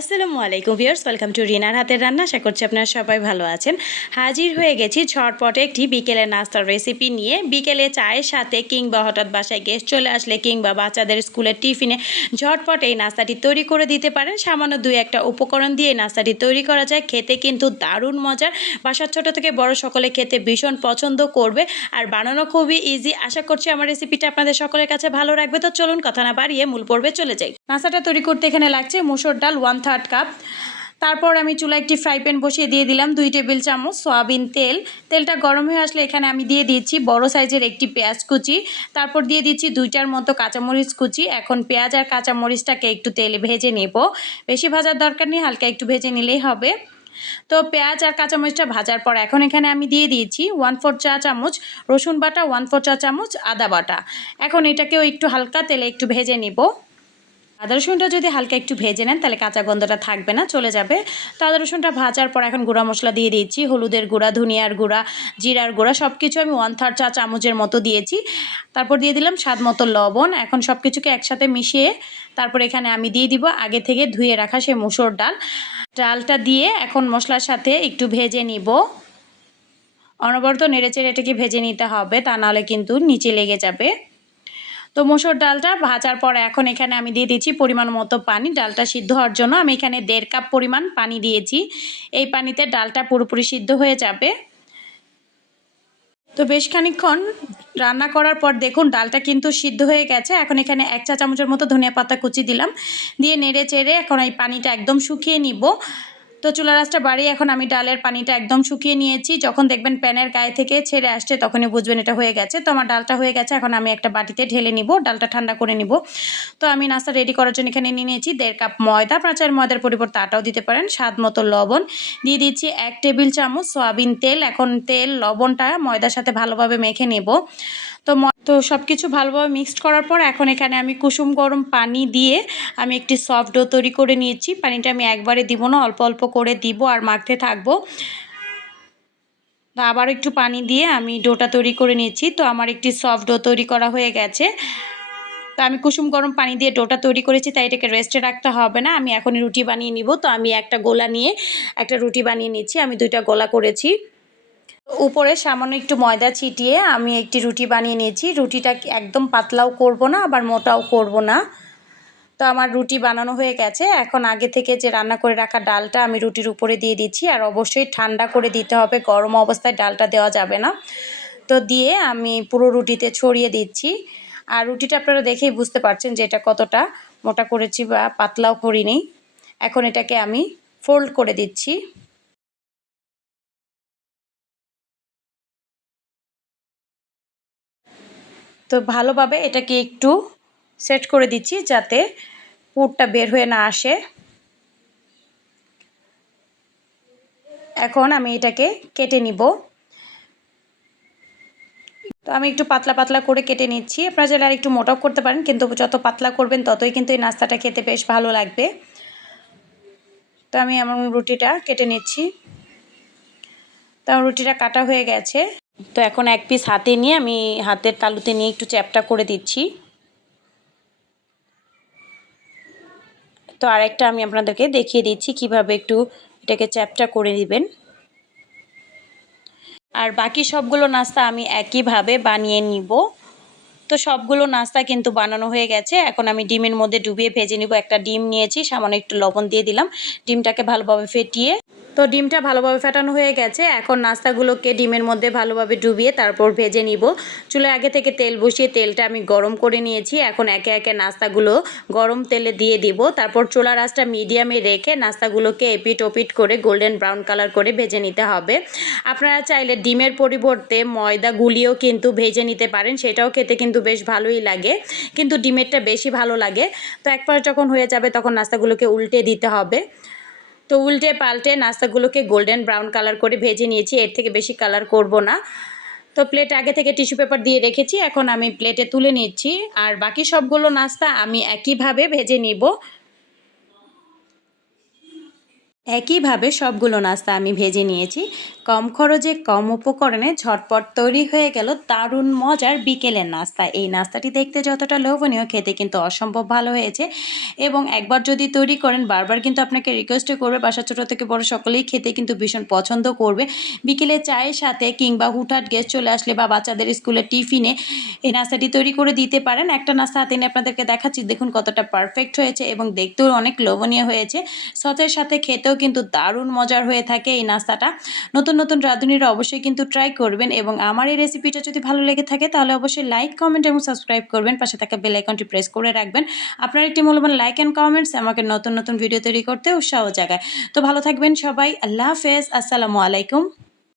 আসসালামু আলাইকুম viewers, welcome to রিনার হাতের রান্না। আশা করছি আপনারা সবাই ভালো আছেন। হাজির হয়ে গেছি ঝটপটে একটি বিকেলের নাস্তার রেসিপি নিয়ে। বিকেলে চায়ের সাথে কিংবা হঠাৎ বাসায় গেস্ট চলে আসলে কিংবা বাচ্চাদের স্কুলের টিফিনে ঝটপট এই নাস্তাটি তৈরি করে দিতে পারেন। সামান্য দুই একটা উপকরণ দিয়ে নাস্তাটি তৈরি করা যায়। খেতে কিন্তু দারুণ মজার। বাসার ছোট থেকে বড় সকলে খেতে ভীষণ পছন্দ করবে আর বানানো খুবই ইজি আশা করছি আমার রেসিপিটা আপনাদের সকলের কাছে ভালো রাখবে তো চলুন কথা না বাড়িয়ে মূল পর্বে চলে যাই। নাস্তাটা তৈরি করতে এখানে লাগছে মুসুর ডাল ওয়ান থার্ড কাপ তারপর আমি চুলা একটি ফ্রাই প্যান বসিয়ে দিয়ে দিলাম দুই টেবিল চামচ সয়াবিন তেল। তেলটা গরম হয়ে আসলে এখানে আমি দিয়ে দিচ্ছি বড় সাইজের একটি পেঁয়াজ কুচি। তারপর দিয়ে দিচ্ছি দুইটার মতো কাঁচামরিচ কুচি। এখন পেঁয়াজ আর কাঁচামরিচটাকে একটু তেলে ভেজে নেব। বেশি ভাজার দরকার নেই, হালকা একটু ভেজে নিলেই হবে। তো পেঁয়াজ আর কাঁচামরিচটা ভাজার পর এখন এখানে আমি দিয়ে দিয়েছি ওয়ান ফোর চা চামচ রসুন বাটা, ওয়ান ফোর চা চামচ আদা বাটা। এখন এটাকেও একটু হালকা তেলে একটু ভেজে নিব। আদা রসুনটা যদি হালকা একটু ভেজে নেন, তাহলে কাঁচা গন্ধটা থাকবে না, চলে যাবে। তো আদা রসুনটা ভাজার পর এখন গুঁড়া মশলা দিয়ে দিয়েছি হলুদের গুঁড়া, ধনিয়ার গুঁড়া, জিরার গুঁড়া সব কিছু আমি ওয়ান থার্ড চা চামচের মতো দিয়েছি। তারপর দিয়ে দিলাম স্বাদ মতো লবণ। এখন সব কিছুকে একসাথে মিশিয়ে তারপর এখানে আমি দিয়ে দিব আগে থেকে ধুয়ে রাখা সে মুসুর ডাল। ডালটা দিয়ে এখন মশলার সাথে একটু ভেজে নিব। অনবরত নেড়েচেড়ে এটাকে ভেজে নিতে হবে, তা নাহলে কিন্তু নিচে লেগে যাবে। তো মসুর ডালটা ভাজার পর এখন এখানে আমি দিয়ে দিচ্ছি পরিমাণ মতো পানি। ডালটা সিদ্ধ হওয়ার জন্য আমি এখানে দেড় কাপ পরিমাণ পানি দিয়েছি। এই পানিতে ডালটা পুরোপুরি সিদ্ধ হয়ে যাবে। তো বেশ খানিক্ষণ রান্না করার পর দেখুন ডালটা কিন্তু সিদ্ধ হয়ে গেছে। এখন এখানে এক চা চামচের মতো ধনিয়া পাতা কুচি দিলাম। দিয়ে নেড়ে চেড়ে এখন এই পানিটা একদম শুকিয়ে নিব। তো চুলা রাসটা বাড়িয়ে এখন আমি ডালের পানিটা একদম শুকিয়ে নিয়েছি। যখন দেখবেন প্যানের গায়ে থেকে ছেড়ে আসছে, তখনই বুঝবেন এটা হয়ে গেছে। তো আমার ডালটা হয়ে গেছে, এখন আমি একটা বাটিতে ঢেলে নিব, ডালটা ঠান্ডা করে নিব। তো আমি নাস্তা রেডি করার জন্য এখানে নিয়ে নিয়েছি দেড় কাপ ময়দা। প্রাচার ময়দার পরিবর্তে আটাও দিতে পারেন, স্বাদ মতো লবণ। দিয়ে দিচ্ছি এক টেবিল চামচ সয়াবিন তেল। এখন তেল, লবণটা ময়দার সাথে ভালোভাবে মেখে নেব। তো তো সব কিছু ভালোভাবে মিক্সড করার পর এখন এখানে আমি কুসুম গরম পানি দিয়ে আমি একটি সফট ডো তৈরি করে নিয়েছি। পানিটা আমি একবারে দিব না, অল্প অল্প করে দিব আর মাখতে থাকব। তো আবার একটু পানি দিয়ে আমি ডোটা তৈরি করে নিয়েছি। তো আমার একটি সফট ডো তৈরি করা হয়ে গেছে। তো আমি কুসুম গরম পানি দিয়ে ডোটা তৈরি করেছি, তাই এটাকে রেস্টে রাখতে হবে না। আমি এখনই রুটি বানিয়ে নিব। তো আমি একটা গোলা নিয়ে একটা রুটি বানিয়ে নিচ্ছি। আমি দুইটা গোলা করেছি। উপরে সামান্য একটু ময়দা ছিটিয়ে আমি একটি রুটি বানিয়ে নিয়েছি। রুটিটা একদম পাতলাও করব না, আবার মোটাও করব না। তো আমার রুটি বানানো হয়ে গেছে। এখন আগে থেকে যে রান্না করে রাখা ডালটা আমি রুটির উপরে দিয়ে দিচ্ছি। আর অবশ্যই ঠান্ডা করে দিতে হবে। গরম অবস্থায় ডালটা দেওয়া যাবে না। তো দিয়ে আমি পুরো রুটিতে ছড়িয়ে দিচ্ছি। আর রুটিটা আপনারা দেখেই বুঝতে পারছেন যে এটা কতটা মোটা করেছি বা পাতলাও করিনি। এখন এটাকে আমি ফোল্ড করে দিচ্ছি। তো ভালোভাবে এটাকে একটু সেট করে দিচ্ছি যাতে পুরটা বের হয়ে না আসে। এখন আমি এটাকে কেটে নিব। তো আমি একটু পাতলা পাতলা করে কেটে নিচ্ছি। আপনারা চাইলে আর একটু মোটাও করতে পারেন, কিন্তু যত পাতলা করবেন ততই কিন্তু এই নাস্তাটা খেতে বেশ ভালো লাগবে। তো আমি আমার রুটিটা কেটে নিচ্ছি। তো আমার রুটিটা কাটা হয়ে গেছে। তো এখন এক পিস হাতে নিয়ে আমি হাতের তালুতে নিয়ে একটু চ্যাপটা করে দিচ্ছি। তো আরেকটা আমি আপনাদেরকে দেখিয়ে দিচ্ছি কীভাবে একটু এটাকে চ্যাপটা করে দিবেন আর বাকি সবগুলো নাস্তা আমি একইভাবে বানিয়ে নিব। তো সবগুলো নাস্তা কিন্তু বানানো হয়ে গেছে। এখন আমি ডিমের মধ্যে ডুবিয়ে ভেজে নিব। একটা ডিম নিয়েছি, সামান্য একটু লবণ দিয়ে দিলাম। ডিমটাকে ভালোভাবে ফেটিয়ে তো ডিমটা ভালোভাবে ফেটানো হয়ে গেছে। এখন নাস্তাগুলোকে ডিমের মধ্যে ভালোভাবে ডুবিয়ে তারপর ভেজে নিব। চুলে আগে থেকে তেল বসিয়ে তেলটা আমি গরম করে নিয়েছি। এখন একে একে নাস্তাগুলো গরম তেলে দিয়ে দিব। তারপর চোলা রাসটা মিডিয়ামে রেখে নাস্তাগুলোকে এপিট ওপিট করে গোল্ডেন ব্রাউন কালার করে ভেজে নিতে হবে। আপনারা চাইলে ডিমের পরিবর্তে ময়দা গুলিও কিন্তু ভেজে নিতে পারেন। সেটাও খেতে কিন্তু বেশ ভালোই লাগে। কিন্তু ডিমেরটা বেশি ভালো লাগে। তো একবার যখন হয়ে যাবে তখন নাস্তাগুলোকে উল্টে দিতে হবে। তো উল্টে পাল্টে নাস্তাগুলোকে গোল্ডেন ব্রাউন কালার করে ভেজে নিয়েছি। এর থেকে বেশি কালার করব না। তো প্লেট আগে থেকে টিস্যু পেপার দিয়ে রেখেছি। এখন আমি প্লেটে তুলে নিচ্ছি। আর বাকি সবগুলো নাস্তা আমি একইভাবে ভেজে নিব। একইভাবে সবগুলো নাস্তা আমি ভেজে নিয়েছি। কম খরচে কম উপকরণে ঝটপট তৈরি হয়ে গেল দারুণ মজার বিকেলের নাস্তা। এই নাস্তাটি দেখতে যতটা লোভনীয়, খেতে কিন্তু অসম্ভব ভালো হয়েছে। এবং একবার যদি তৈরি করেন, বারবার কিন্তু আপনাকে রিকোয়েস্ট করবে বাসা ছোটো থেকে বড় সকলেই খেতে কিন্তু ভীষণ পছন্দ করবে। বিকেলে চায়ের সাথে কিংবা হুটহাট গেস্ট চলে আসলে বা বাচ্চাদের স্কুলে টিফিনে এই নাস্তাটি তৈরি করে দিতে পারেন। একটা নাস্তা হাতে নিয়ে আপনাদেরকে দেখাচ্ছি, দেখুন কতটা পারফেক্ট হয়েছে এবং দেখতেও অনেক লোভনীয় হয়েছে। সচের সাথে খেতেও কিন্তু দারুণ মজার হয়ে থাকে এই নাস্তাটা। নতুন নতুন রাঁধুনিরা অবশ্যই কিন্তু ট্রাই করবেন এবং আমার এই রেসিপিটা যদি ভালো লেগে থাকে তাহলে অবশ্যই লাইক কমেন্ট এবং সাবস্ক্রাইব করবেন। পাশে থাকা বেল আইকনটি প্রেস করে রাখবেন। আপনার একটি মূল্যবান লাইক অ্যান্ড কমেন্টস আমাকে নতুন নতুন ভিডিও তৈরি করতে উৎসাহ জায়গায় তো ভালো থাকবেন সবাই। আল্লাহ হাফেজ। আসসালামু আলাইকুম।